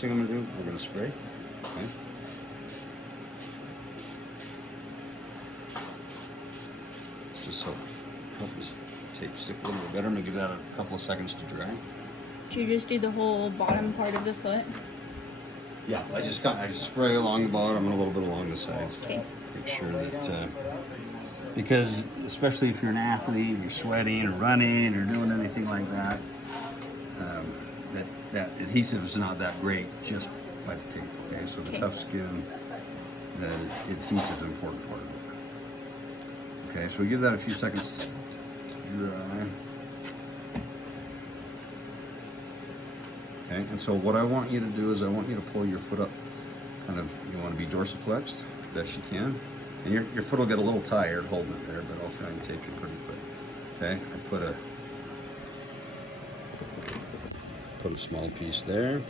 thing I'm gonna do, we're gonna spray. Okay. Just help this tape stick a little bit better. I'm gonna give that a couple of seconds to dry. Do you just do the whole bottom part of the foot? Yeah, I just spray along the bottom and a little bit along the sides. Okay. Make sure that because especially if you're an athlete, you're sweating or running or doing anything like that, that adhesive is not that great just by the tape. Okay, so the tough skin, the adhesive is an important part of it. Okay, so we give that a few seconds to dry. Okay, and so what I want you to do is I want you to pull your foot up, kind of, you want to be dorsiflexed best you can. And your foot will get a little tired holding it there, but I'll try and tape you pretty quick. Okay, I put a small piece there.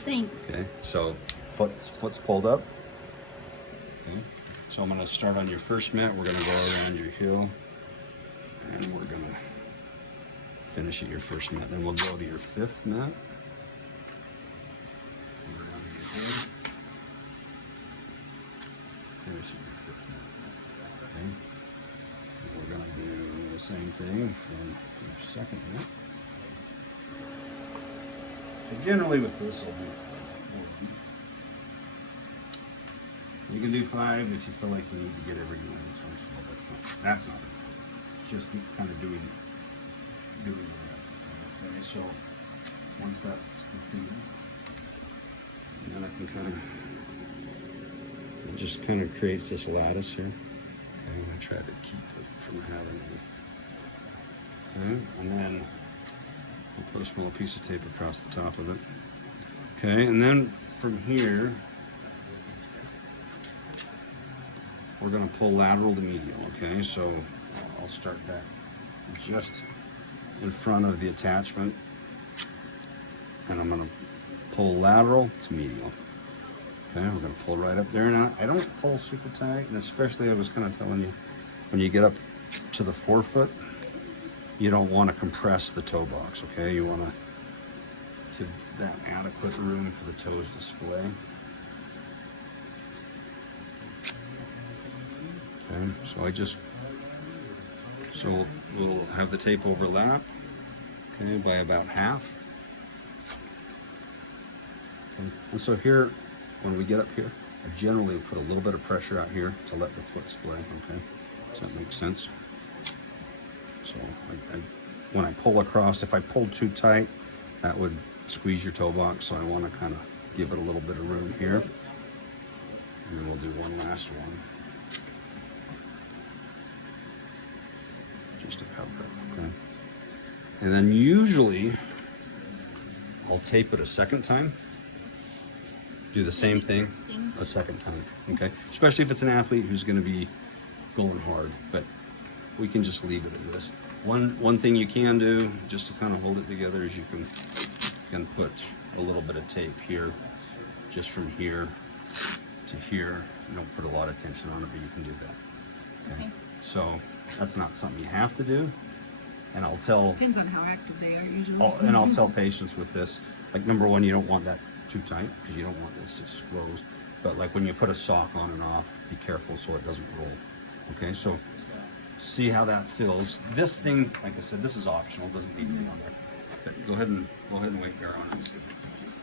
Thanks. Okay, so foot's pulled up. Okay, so I'm going to start on your first mat. We're going to go around your heel, and we're going to finish at your first mat. Then we'll go to your fifth mat. Finish at your fifth mat. Okay. And we're going to do the same thing from your second mat. So generally with this, I'll do 4. You can do 5 if you feel like you need to get every joint. That's not it. It's just kind of doing the rest. Okay, so once that's completed, then I can kind of, it just kind of creates this lattice here. Okay, I'm going to try to keep it from having it. Okay, and then I'll put a small piece of tape across the top of it. Okay, and then from here, we're going to pull lateral to medial. Okay, so I'll start back just in front of the attachment, and I'm going to pull lateral to medial. Okay, we're going to pull right up there. Now, I don't pull super tight, and especially I was kind of telling you, when you get up to the forefoot, you don't want to compress the toe box, okay? You want to give that adequate room for the toes to splay. Okay, so we'll have the tape overlap, okay, by about half. Okay. And so here, when we get up here, I generally put a little bit of pressure out here to let the foot splay, okay? Does that make sense? So when I pull across, if I pulled too tight, that would squeeze your toe box, so I want to kind of give it a little bit of room here. And then we'll do one last one. Just to cover it, okay? And then usually, I'll tape it a second time. Do the same thing a second time, okay? Especially if it's an athlete who's going to be going hard, but we can just leave it at this. One thing you can do, just to kind of hold it together, is you can put a little bit of tape here, just from here to here. You don't put a lot of tension on it, but you can do that. Okay? So that's not something you have to do. And I'll tell. Depends on how active they are usually. And I'll tell patients with this, like, number one, you don't want that too tight because you don't want this to close. But like when you put a sock on and off, be careful so it doesn't roll. Okay, so see how that feels. This thing, like I said, this is optional, doesn't need to be on there. But go ahead and wait there on it.